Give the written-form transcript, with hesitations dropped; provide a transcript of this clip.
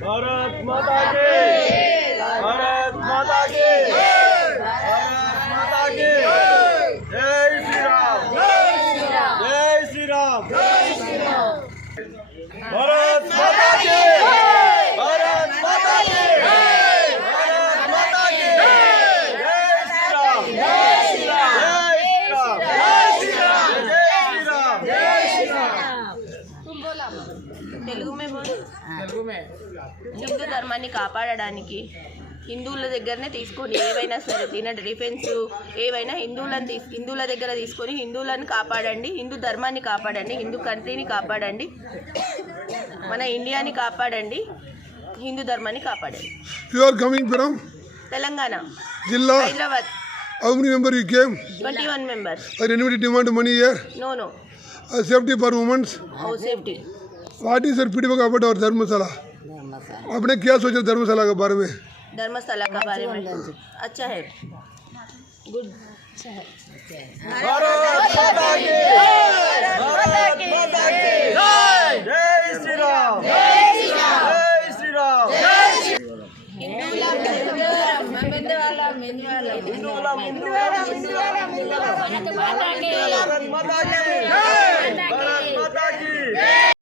भारत माता की भारत माता की भारत माता की जय श्री राम जय श्री राम भारत माता की भारत माता की भारत माता की जय श्री राम जय श्री राम जय श्री राम जय श्री राम जय श्री राम తెలుగు में హిందూ ధర్మాన్ని కాపాడడానికి హిందువుల దగ్గరనే తీసుకొని ఏవైనా సరే దీని డిఫెన్స్ ఏవైనా హిందువుల దగ్గర తీసుకొని హిందువులను కాపాడండి, హిందూ ధర్మాన్ని కాపాడండి, హిందూ కంట్రీని కాపాడండి, మన ఇండియాని కాపాడండి, హిందూ ధర్మాన్ని కాపాడండి. You are coming from Telangana Jilla. Hyderabad. How many members you came? 21 members. Are anybody demand money here? No. Safety for women. Oh, safety. What is your feedback about our धर्मशाला? आपने क्या सोचा धर्मशाला के बारे में? धर्मशाला का बारे में अच्छा है, गुड. भारत माता की भारत माता की जय श्री राम जय श्री राम भारत माता की